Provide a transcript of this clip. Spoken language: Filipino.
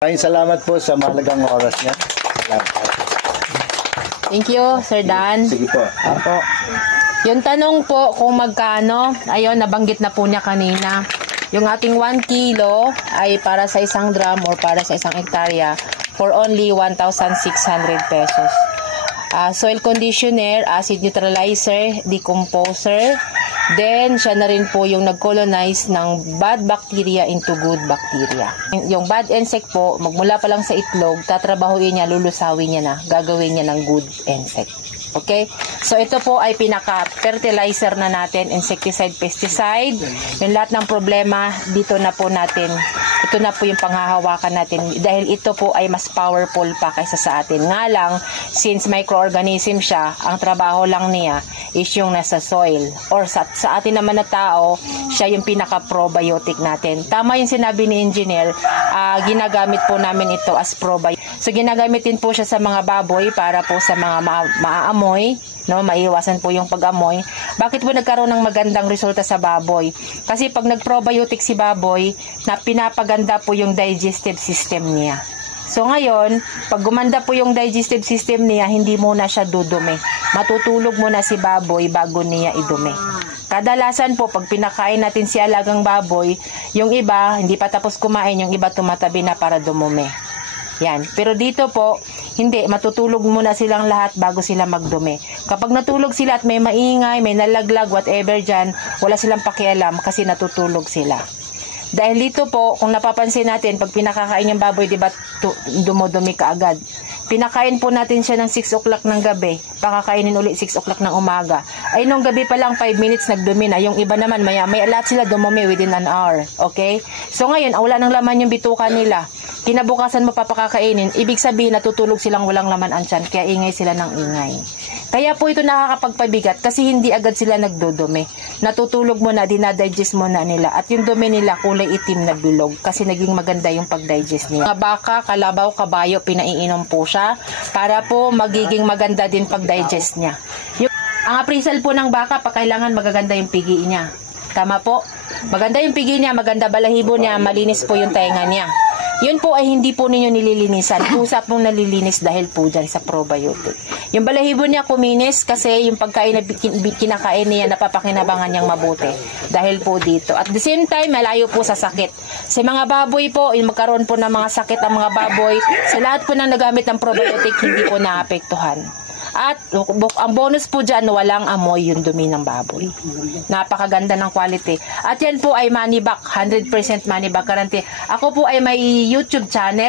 Maraming salamat po sa mahalagang oras niya. Salamat. Thank you, Sir Dan. Sige po. Opo. Yung tanong po kung magkano, ayun, nabanggit na po niya kanina. Yung ating 1 kilo ay para sa 1 drum or para sa 1 hektarya for only 1,600 pesos. Soil conditioner, acid neutralizer, decomposer, then siya na rin po yung nag-colonize ng bad bacteria into good bacteria. Yung bad insect po, magmula pa lang sa itlog, tatrabahuin niya, lulusawin niya na, gagawin niya ng good insect. Okay? So, ito po ay pinaka-fertilizer na natin, insecticide, pesticide. Yung lahat ng problema, dito na po natin, ito na po yung panghahawakan natin. Dahil ito po ay mas powerful pa kaysa sa atin. Nga lang, since microorganism siya, ang trabaho lang niya is yung nasa soil. Or sa atin naman na tao, siya yung pinaka-probiotic natin. Tama yung sinabi ni engineer, ginagamit po namin ito as probiotic. So, ginagamit din po siya sa mga baboy para po sa mga maaamoy, no, maiwasan po yung pag-amoy. Bakit po nagkaroon ng magandang resulta sa baboy? Kasi pag nag-probiotic si baboy, na pinapaganda po yung digestive system niya. So ngayon, pag gumanda po yung digestive system niya, hindi muna siya dudumi. Matutulog muna si baboy bago niya idumi. Kadalasan po, pag pinakain natin si alagang baboy, yung iba, hindi pa tapos kumain, yung iba tumatabi na para dumumi. Yan. Pero dito po, hindi. Matutulog muna silang lahat bago sila magdumi. Kapag natulog sila at may maingay, may nalaglag, whatever dyan, wala silang pakialam kasi natutulog sila. Dahil dito po, kung napapansin natin, pag pinakakain yung baboy, di ba dumudumi ka agad? Pinakain po natin siya ng 6 o'clock ng gabi, pakakainin ulit 6 o'clock ng umaga. Ay, nung gabi pa lang 5 minutes nagdumi na. Yung iba naman, may lahat sila dumumi within an hour. Okay? So ngayon, wala nang laman yung bituka nila. Kinabukasan mo papakakainin, ibig sabihin natutulog silang walang laman ang tiyan, kaya ingay sila ng ingay. Kaya po ito nakakapagpabigat kasi hindi agad sila nagdudumi. Natutulog mo na, dinadigest mo na nila at yung dumi nila kulay itim na bilog kasi naging maganda yung pagdigest nila. Mga baka, kalabaw, kabayo, pinaiinom po siya para po magiging maganda din pagdigest niya. Ang appraisal po ng baka, kailangan magaganda yung pigi niya. Tama po? Maganda yung pigi niya, maganda balahibo niya, malinis po yung tainga niya. Yun po ay hindi po ninyo nililinisan. Pusa pong nalilinis dahil po dyan sa probiotic. Yung balahibo niya kuminis kasi yung pagkain na kinakain niya napapakinabangan niyang mabuti. Dahil po dito. At the same time, malayo po sa sakit. Sa mga baboy po, yung magkaroon po ng mga sakit ang mga baboy, sa lahat po ng nagamit ng probiotic, hindi po naapektuhan. At ang bonus po dyan, walang amoy yung dumi ng baboy. Napakaganda ng quality. At yan po ay money back, 100% money back guarantee. Ako po ay may YouTube channel.